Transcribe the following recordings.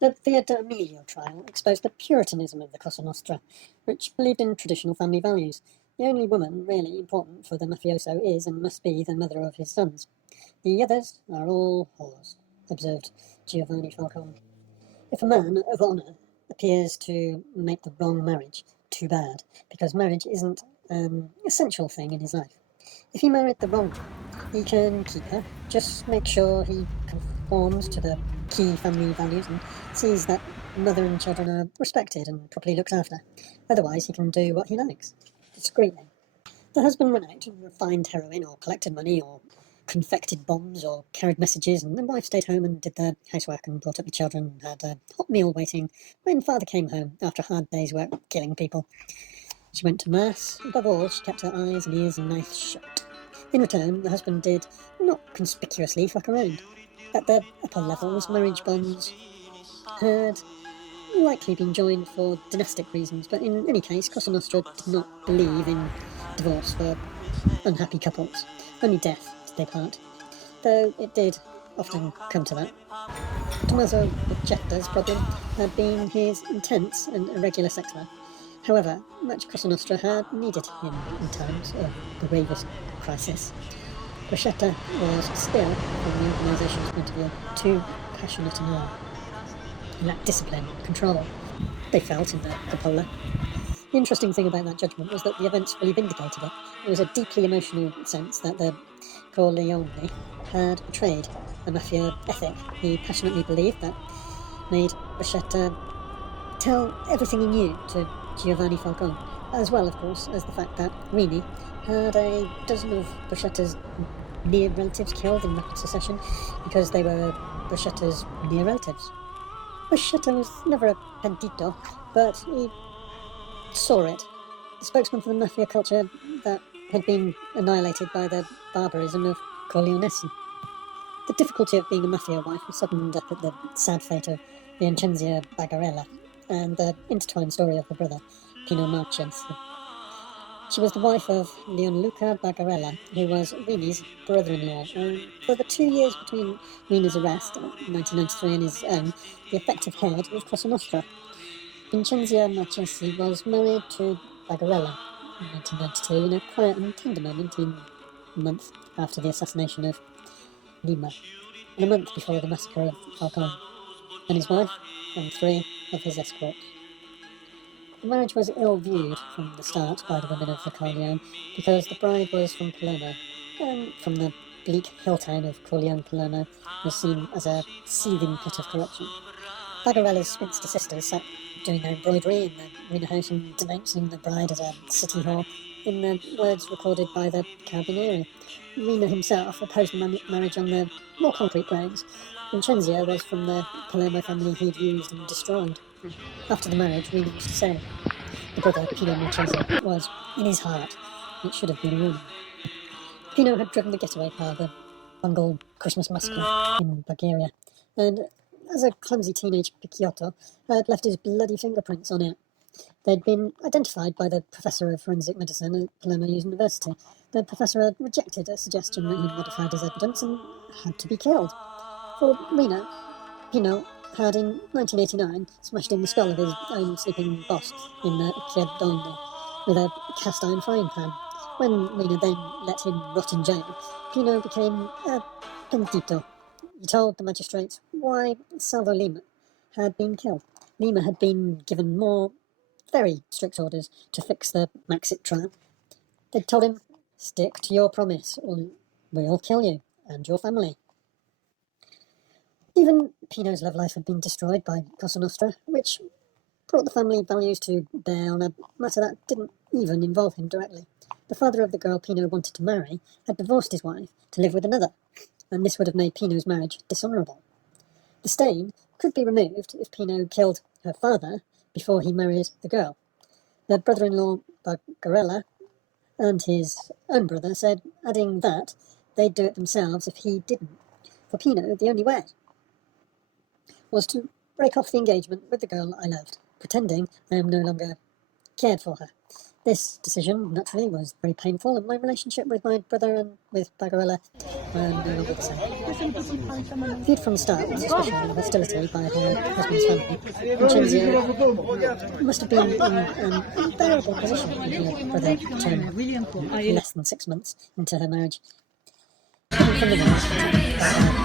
The Via d'Amelio trial exposed the Puritanism of the Cosa Nostra, which believed in traditional family values. The only woman really important for the mafioso is and must be the mother of his sons. The others are all whores, observed Giovanni Falcone. If a man of honour appears to make the wrong marriage, too bad, because marriage isn't an essential thing in his life. If he married the wrong one, he can keep her, just make sure he conforms to the key family values and sees that mother and children are respected and properly looked after. Otherwise, he can do what he likes, discreetly. The husband went out and refined heroin or collected money or confected bombs or carried messages, and the wife stayed home and did the housework and brought up the children and had a hot meal waiting when father came home after a hard day's work killing people. She went to mass. Above all, she kept her eyes and ears and mouth shut. In return, the husband did not conspicuously fuck around. At the upper levels, marriage bonds had likely been joined for dynastic reasons, but in any case, Cosa Nostra did not believe in divorce for unhappy couples. Only death did they part, though it did often come to that. Tommaso Bocchetta's problem had been his intense and irregular sex life. However, much Cosa Nostra had needed him in times of the gravest crisis. Boccetta was still, from the organisation's point of view, too passionate and low. He lacked discipline and control, they felt in the cupola. The interesting thing about that judgment was that the events fully vindicated it. It was a deeply emotional sense that the Corleone had betrayed a mafia ethic he passionately believed that made Boccetta tell everything he knew to Giovanni Falcone, as well, of course, as the fact that Rini had a dozen of Bocchetta's near relatives killed in rapid succession because they were Bocchetta's near relatives. Boccetta was never a pentito, but he saw it. The spokesman for the mafia culture that had been annihilated by the barbarism of Corleonessi. The difficulty of being a mafia wife was summed up at the sad fate of Vincenzia Bagarella and the intertwined story of her brother, Pino Marchesi. She was the wife of Leonluca Bagarella, who was Rini's brother-in-law, and for the 2 years between Rina's arrest in 1993 and his own, the effective head was Cosa Nostra. Vincenzia Marchesi was married to Bagarella in 1992 in a quiet and tender moment in a month after the assassination of Lima, and a month before the massacre of Falcone, and his wife and 3 of his escorts. The marriage was ill-viewed from the start by the women of the Corleone because the bride was from Palermo, and from the bleak hill town of Corleone Palermo was seen as a seething pit of corruption. Bagarella's spinster sisters sat doing their embroidery in the Rina house and denouncing the bride as a city whore in the words recorded by the Carabinieri. Rina himself opposed marriage on the more concrete grounds. Vincenzia was from the Palermo family he'd used and destroyed. After the marriage, Rina used to say, the brother, Pino Marchesi, was in his heart. It should have been a woman. Pino had driven the getaway car, the bungled Christmas massacre in Bulgaria, and as a clumsy teenage picciotto, had left his bloody fingerprints on it. They'd been identified by the professor of forensic medicine at Palermo University. The professor had rejected a suggestion that he modified his evidence and had to be killed. For Rina, Pino had in 1989 smashed in the skull of his own sleeping boss in the Chiedone with a cast iron frying pan. When Rina then let him rot in jail, Pino became a pentito. He told the magistrates why Salvo Lima had been killed. Lima had been given more very strict orders to fix the Maxit trial. They'd told him, stick to your promise or we'll kill you and your family. Even Pino's love life had been destroyed by Cosa Nostra, which brought the family values to bear on a matter that didn't even involve him directly. The father of the girl Pino wanted to marry had divorced his wife to live with another, and this would have made Pino's marriage dishonourable. The stain could be removed if Pino killed her father before he married the girl. The brother-in-law Bagarella and his own brother said, adding that they'd do it themselves if he didn't. For Pino, the only way was to break off the engagement with the girl I loved, pretending I am no longer cared for her. This decision, naturally, was very painful, and my relationship with my brother and with Bagarella were no longer the same. Viewed from the start with suspicion and hostility by her husband's family, Vincenzo must have been in an unbearable position when her brother returned less than 6 months into her marriage. Hidden from the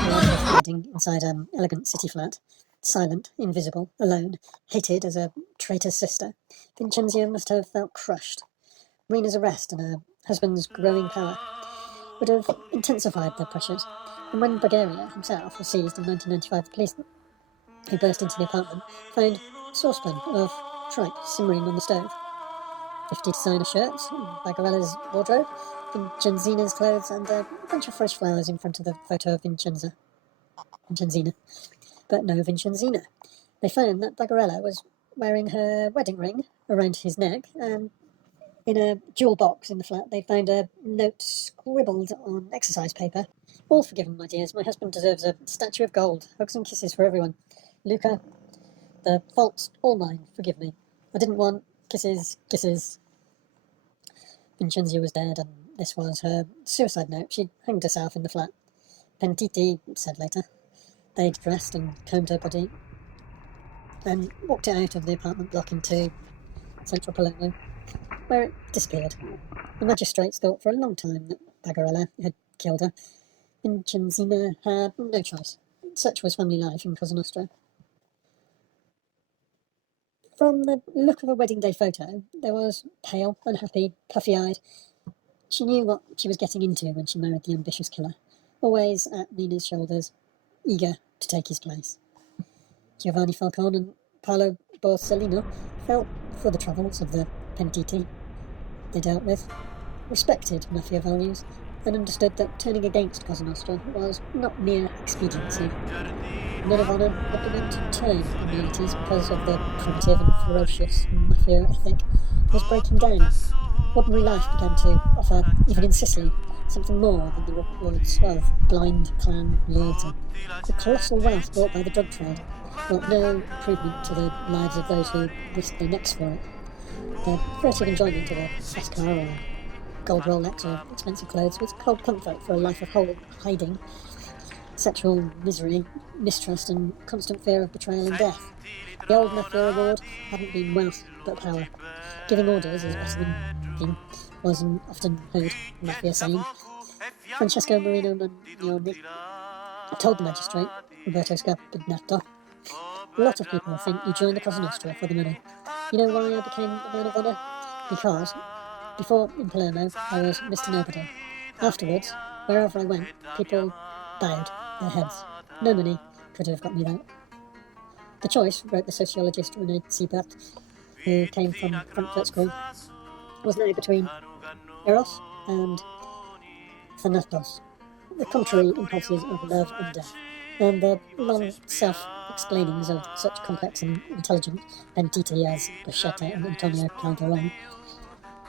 world, wedding inside an elegant city flat, silent, invisible, alone, hated as a traitor's sister, Vincenzo must have felt crushed. Rena's arrest and her husband's growing power would have intensified their pressures, and when Bulgaria himself was seized in 1995, the police who burst into the apartment found a saucepan of tripe simmering on the stove, 50 designer shirts, Bagarella's wardrobe, Vincenzina's clothes, and a bunch of fresh flowers in front of the photo of Vincenzina. But no Vincenzina. They found that Bagarella was wearing her wedding ring around his neck, and in a jewel box in the flat they found a note scribbled on exercise paper. All forgiven, my dears. My husband deserves a statue of gold. Hugs and kisses for everyone. Luca, the fault's all mine. Forgive me. I didn't want kisses. Vincenzo was dead, and this was her suicide note. She'd hanged herself in the flat. Pentiti said later. They'd dressed and combed her body and walked it out of the apartment block into central Palermo, where it disappeared. The magistrates thought for a long time that Bagarella had killed her. Vincenzina had no choice. Such was family life in Cosa Nostra. From the look of a wedding day photo, there was pale, unhappy, puffy-eyed. She knew what she was getting into when she married the ambitious killer, always at Nina's shoulders, eager to take his place. Giovanni Falcone and Paolo Borsellino felt for the troubles of the pentiti they dealt with, respected mafia values, and understood that turning against Cosa Nostra was not mere expediency. Men of honour had begun to turn in the 80s because of the primitive and ferocious mafia ethic was breaking down. Ordinary life began to offer, even in Sicily, something more than the rewards of blind clan loyalty. The colossal wealth brought by the drug trade brought no improvement to the lives of those who risked their necks for it. The furtive enjoyment of a fast car or a gold Rolex or expensive clothes was cold comfort for a life of hiding, sexual misery, mistrust, and constant fear of betrayal and death. The old mafia reward hadn't been wealth but power. Giving orders is better than being, wasn't often heard mafia saying. Francesco Marino Magnoni told the magistrate, Roberto Scarpinato, a lot of people think you joined the Cosa Nostra for the money. You know why I became a man of honour? Because before in Palermo I was Mr. Nobody. Afterwards, wherever I went, people bowed their heads. No money could have got me that. The choice, wrote the sociologist René Siebert, who came from Frankfurt School, was now between Eros and Thanatos, the contrary impulses of love and death, and the long self-explainings of such complex and intelligent pentiti as Buscetta and Antonio Calderon.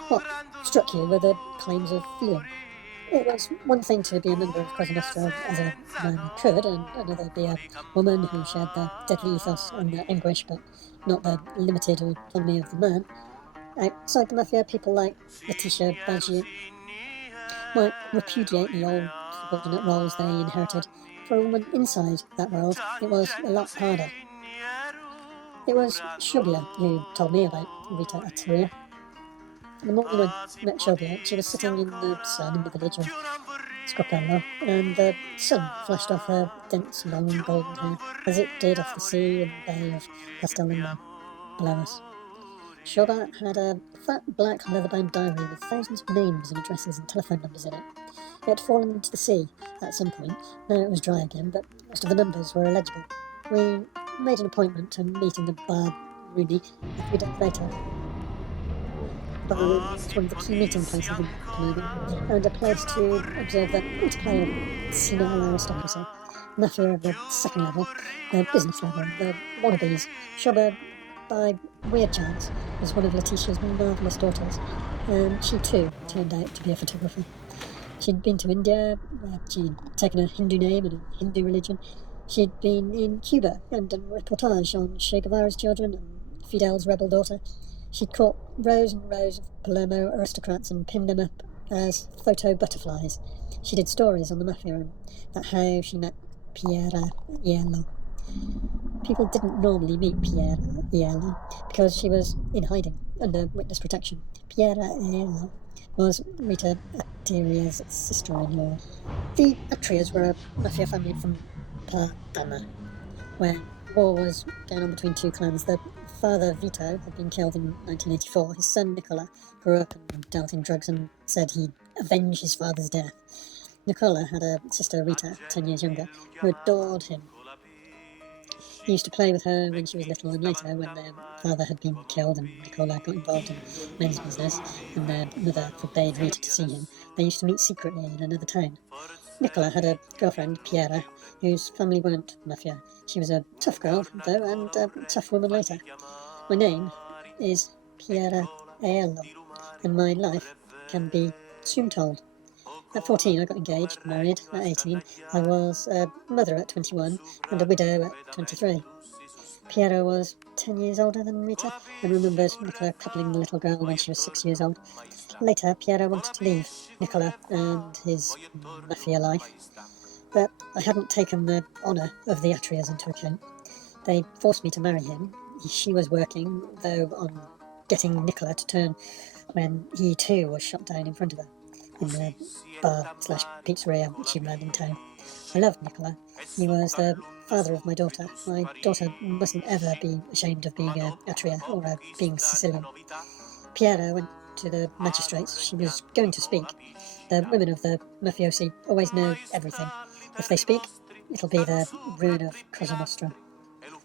What struck you were the claims of feeling. It was one thing to be a member of Cosa Nostra as a man could, and another be a woman who shared the deadly ethos and the anguish, but not the limited autonomy of the man. Outside the mafia, people like Letitia Baggi might repudiate the old subordinate roles they inherited. For a woman inside that world, it was a lot harder. It was Shobia who told me about Rita Atria. The morning I met Shobia, she was sitting in the sun in the village of Scopello, and the sun flashed off her dense, long, golden hair, as it did off the sea and bay of Castellino below us. Shobia had a fat, black, leather-bound diary with thousands of names and addresses and telephone numbers in it. It had fallen into the sea at some point. Now it was dry again, but most of the numbers were illegible. We made an appointment to meet in the Bar Rooney a few days later. Bar Rooney is one of the key meeting places in Palermo, and a place to observe the interplay of senile aristocracy, mafia of the second level, the business level, the wannabes. Shobia, by weird chance, was one of Letitia's marvellous daughters, and she too turned out to be a photographer. She'd been to India, where she'd taken a Hindu name and a Hindu religion. She'd been in Cuba and done a reportage on Che Guevara's children and Fidel's rebel daughter. She'd caught rows and rows of Palermo aristocrats and pinned them up as photo butterflies. She did stories on the mafia and that how she met Piera Iello. People didn't normally meet Piera Iello because she was in hiding under witness protection. Piera Iello was Rita Attia's sister-in-law. The Attias were a mafia family from Padana, where war was going on between two clans. The father, Vito, had been killed in 1984. His son, Nicola, grew up and dealt in drugs and said he'd avenge his father's death. Nicola had a sister, Rita, 10 years younger, who adored him. He used to play with her when she was little, and later, when their father had been killed and Nicola got involved in men's business and their mother forbade Rita to see him, they used to meet secretly in another town. Nicola had a girlfriend, Piera, whose family weren't mafia. She was a tough girl, though, and a tough woman later. My name is Piera Aello, and my life can be soon told. At 14, I got engaged, married. At 18, I was a mother at 21 and a widow at 23. Piero was 10 years older than Rita and remembered Nicola coupling the little girl when she was 6 years old. Later, Piero wanted to leave Nicola and his mafia life, but I hadn't taken the honour of the Attias into account. They forced me to marry him. She was working, though, on getting Nicola to turn when he too was shot down in front of her in the bar/pizzeria she ran in town. I loved Nicola. He was the father of my daughter. My daughter mustn't ever be ashamed of being a Attria or being Sicilian. Piera went to the magistrates. She was going to speak. The women of the mafiosi always know everything. If they speak, it'll be the ruin of Cosa Nostra.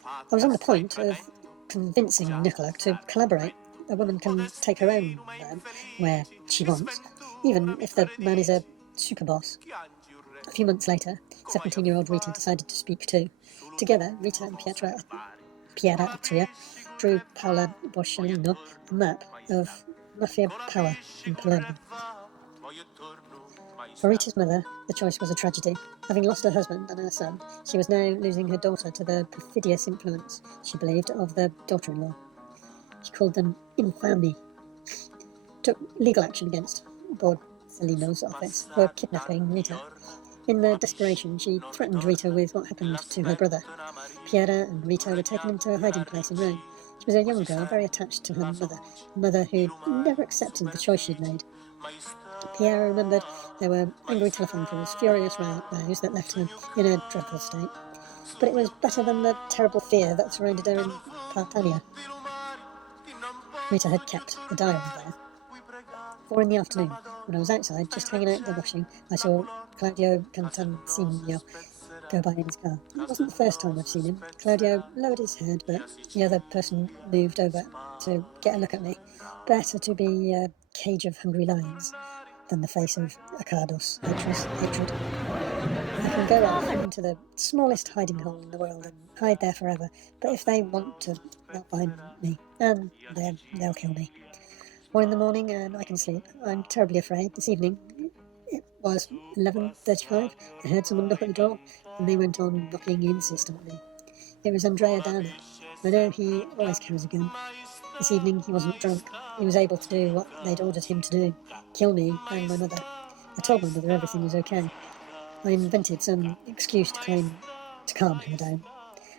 I was on the point of convincing Nicola to collaborate. A woman can take her own man where she wants, even if the man is a super boss. A few months later, 17-year-old Rita decided to speak too. Together, Rita and Piera Attria drew Paola Borsellino a map of mafia power in Palermo. For Rita's mother, the choice was a tragedy. Having lost her husband and her son, she was now losing her daughter to the perfidious influence, she believed, of the daughter-in-law. She called them infami. Took legal action against Borsellino's office for kidnapping Rita. In their desperation, she threatened Rita with what happened to her brother. Piera and Rita were taken into a hiding place in Rome. She was a young girl, very attached to her mother, a mother who never accepted the choice she'd made. Piera remembered there were angry telephone calls, furious rows that left her in a dreadful state. But it was better than the terrible fear that surrounded her in Partania. Rita had kept a diary there. 4 in the afternoon, when I was outside, just hanging out the washing, I saw Claudio Cantancino go by in his car. It wasn't the first time I've seen him. Claudio lowered his head, but the other person moved over to get a look at me. Better to be a cage of hungry lions than the face of Accardos' hatred. I can go off into the smallest hiding hole in the world and hide there forever, but if they want to, they'll find me, and then they'll kill me. 1 in the morning and I can sleep. I'm terribly afraid. This evening, it was 11:35. I heard someone knock at the door, and they went on knocking insistently. It was Andrea Downer. I know he always carries a gun. This evening he wasn't drunk. He was able to do what they'd ordered him to do, kill me and my mother. I told my mother everything was okay. I invented some excuse to calm her down.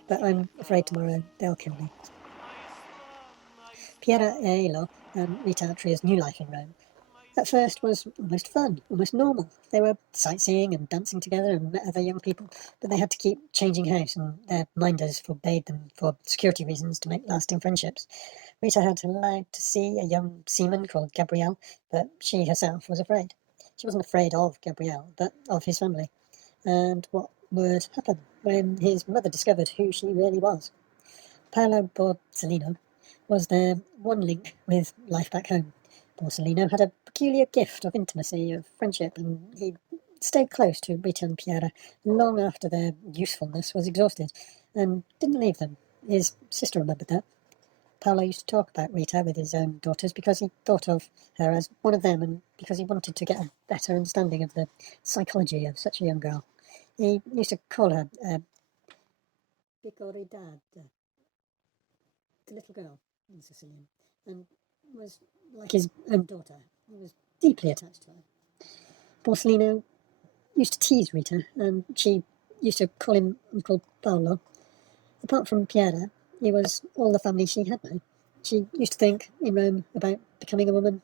But I'm afraid tomorrow they'll kill me. Piera Aello and Rita Attria's new life in Rome at first was almost fun, almost normal. They were sightseeing and dancing together and met other young people, but they had to keep changing house, and their minders forbade them, for security reasons, to make lasting friendships. Rita had allowed to see a young seaman called Gabriel, but she herself was afraid. She wasn't afraid of Gabriel, but of his family, and what would happen when his mother discovered who she really was. Paolo Borsellino was their one link with life back home. Borsellino had a peculiar gift of intimacy, of friendship, and he stayed close to Rita and Piera long after their usefulness was exhausted, and didn't leave them. His sister remembered that. Paolo used to talk about Rita with his own daughters because he thought of her as one of them, and because he wanted to get a better understanding of the psychology of such a young girl. He used to call her Picoridad, the little girl in Sicilian, and was like his own daughter. He was deeply attached to her. Borsellino used to tease Rita, and she used to call him Uncle Paolo. Apart from Piera, he was all the family she had known. She used to think, in Rome, about becoming a woman.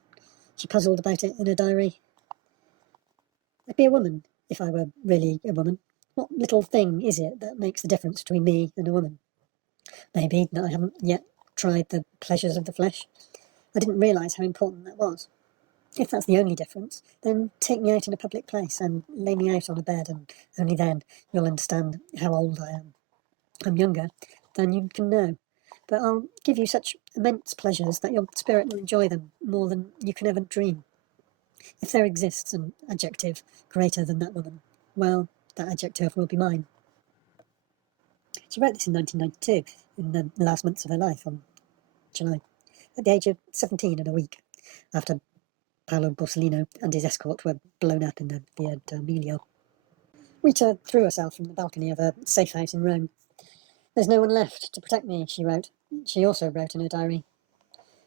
She puzzled about it in her diary. I'd be a woman if I were really a woman. What little thing is it that makes the difference between me and a woman? Maybe that I haven't yet tried the pleasures of the flesh. I didn't realise how important that was. If that's the only difference, then take me out in a public place and lay me out on a bed, and only then you'll understand how old I am. I'm younger than you can know, but I'll give you such immense pleasures that your spirit will enjoy them more than you can ever dream. If there exists an adjective greater than that woman, well, that adjective will be mine. She wrote this in 1992, in the last months of her life, on July, at the age of 17 and a week, after Paolo Borsellino and his escort were blown up in the Via d'Amelio. Rita threw herself from the balcony of a safe house in Rome. There's no one left to protect me, she wrote. She also wrote in her diary,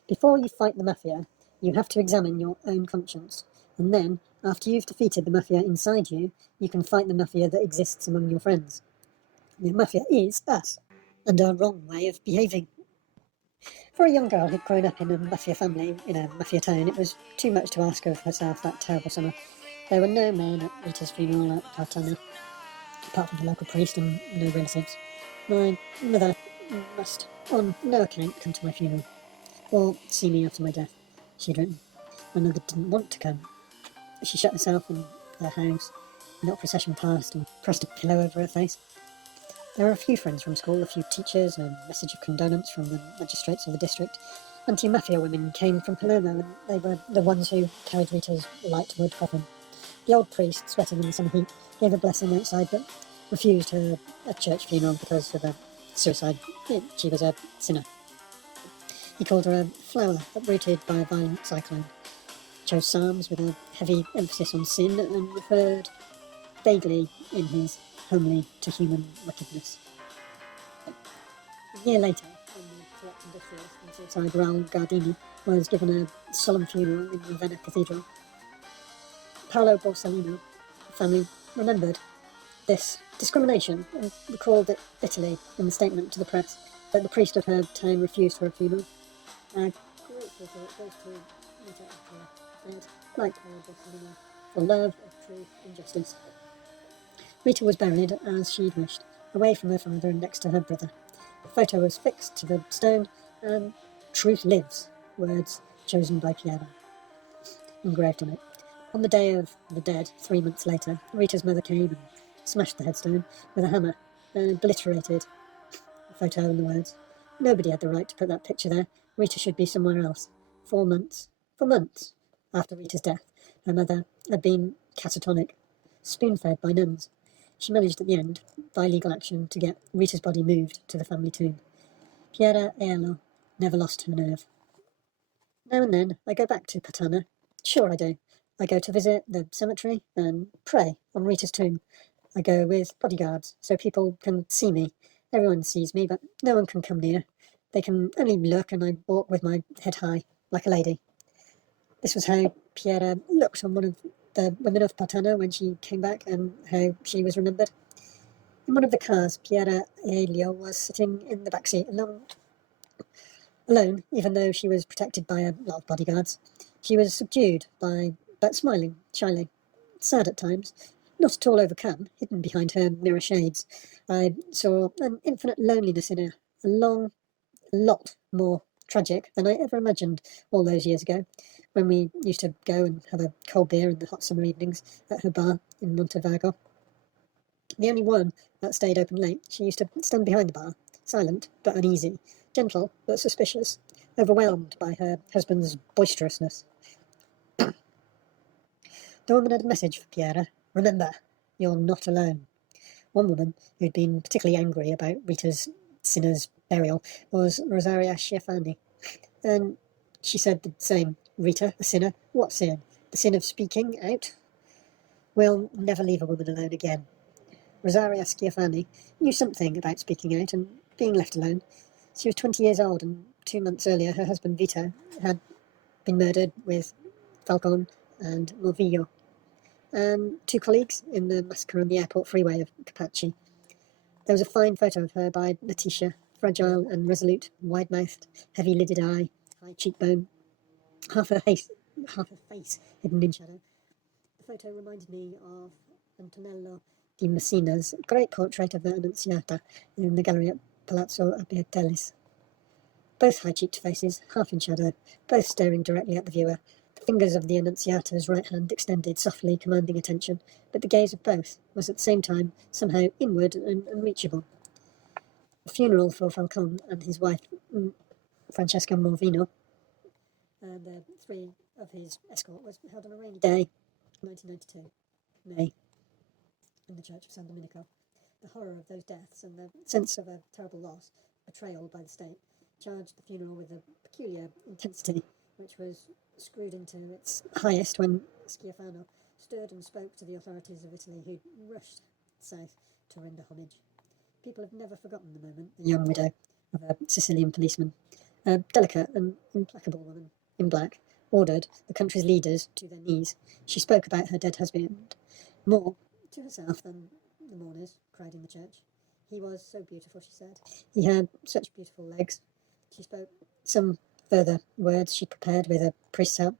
before you fight the mafia, you have to examine your own conscience, and then, after you've defeated the mafia inside you, you can fight the mafia that exists among your friends. The mafia is us, and our wrong way of behaving. For a young girl who'd grown up in a mafia family, in a mafia town, it was too much to ask of herself that terrible summer. There were no men at Rita's funeral at Partana, apart from the local priest and no relatives. My mother must, on no account, come to my funeral, or see me after my death, she'd written. My mother didn't want to come. She shut herself in her house, the milk procession passed, and pressed a pillow over her face. There were a few friends from school, a few teachers, a message of condolence from the magistrates of the district. Anti-mafia women came from Palermo, and they were the ones who carried Rita's light wood coffin. The old priest, sweating in the summer heat, gave a blessing outside, but refused her a church funeral because of a suicide. She was a sinner. He called her a flower uprooted by a violent cyclone, chose psalms with a heavy emphasis on sin, and referred vaguely in his homely to human wickedness. A year later, when the corrupt industrialist and suicide Raoul Gardini was given a solemn funeral in Ravenna Cathedral, Paolo Borsellino family remembered this discrimination and recalled it bitterly in the statement to the press that the priest of her town refused her a funeral. A grateful thought goes to Rita after dead, like Paolo Borsellino, for love of truth and justice. Rita was buried as she'd wished, away from her father and next to her brother. The photo was fixed to the stone, and "Truth lives," words chosen by Piera, engraved on it. On the Day of the Dead, 3 months later, Rita's mother came and smashed the headstone with a hammer and obliterated the photo and the words. Nobody had the right to put that picture there. Rita should be somewhere else. For months after Rita's death, her mother had been catatonic, spoon-fed by nuns. She managed at the end, by legal action, to get Rita's body moved to the family tomb. Piera Aiello never lost her nerve. Now and then, I go back to Patana. Sure I do. I go to visit the cemetery and pray on Rita's tomb. I go with bodyguards, so people can see me. Everyone sees me, but no one can come near. They can only look, and I walk with my head high, like a lady. This was how Piera looked on one of the women of Patana when she came back, and how she was remembered. In one of the cars, Piera Aiello was sitting in the back seat alone, even though she was protected by a lot of bodyguards. She was subdued but smiling shyly, sad at times, not at all overcome, hidden behind her mirror shades. I saw an infinite loneliness in her, a lot more tragic than I ever imagined all those years ago, when we used to go and have a cold beer in the hot summer evenings at her bar in Montevago. The only one that stayed open late, she used to stand behind the bar, silent but uneasy, gentle but suspicious, overwhelmed by her husband's boisterousness. The woman had a message for Piera. Remember, you're not alone. One woman, who'd been particularly angry about Rita's sinner's burial, was Rosaria Schiaffani, and she said the same. Rita, a sinner? What sin? The sin of speaking out? We'll never leave a woman alone again. Rosaria Schiaffani knew something about speaking out and being left alone. She was 20 years old, and 2 months earlier her husband Vito had been murdered with Falcon and Morvillo, and 2 colleagues in the massacre on the airport freeway of Capaci. There was a fine photo of her by Letitia, fragile and resolute, wide-mouthed, heavy-lidded eye, high cheekbone, half her face hidden in shadow. The photo reminded me of Antonello di Messina's great portrait of the Annunziata in the gallery at Palazzo Abbiatellis. Both high-cheeked faces, half in shadow, both staring directly at the viewer, the fingers of the Annunziata's right hand extended, softly commanding attention, but the gaze of both was at the same time somehow inward and unreachable. The funeral for Falcon and his wife, Francesca Morvino, and the 3 of his escort, was held on a rainy day, 1992, May, in the church of San Domenico. The horror of those deaths and the sense of a terrible loss, betrayal by the state, charged the funeral with a peculiar intensity, which was screwed into its highest when Schiaffano stood and spoke to the authorities of Italy, who rushed south to render homage. People have never forgotten the moment the young widow of a Sicilian policeman, a delicate and implacable woman in black, ordered the country's leaders to their knees. She spoke about her dead husband more to herself than the mourners cried in the church. He was so beautiful, she said. He had such beautiful legs. She spoke some further words she prepared with a priest's help.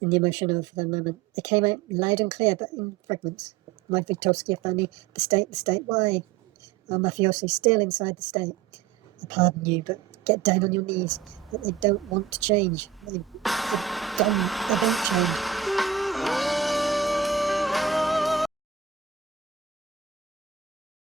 In the emotion of the moment, they came out loud and clear, but in fragments. My Victor Schiaffani, the state, why? Our mafiosi still inside the state. I pardon you, but get down on your knees. That they don't want to change. They don't change.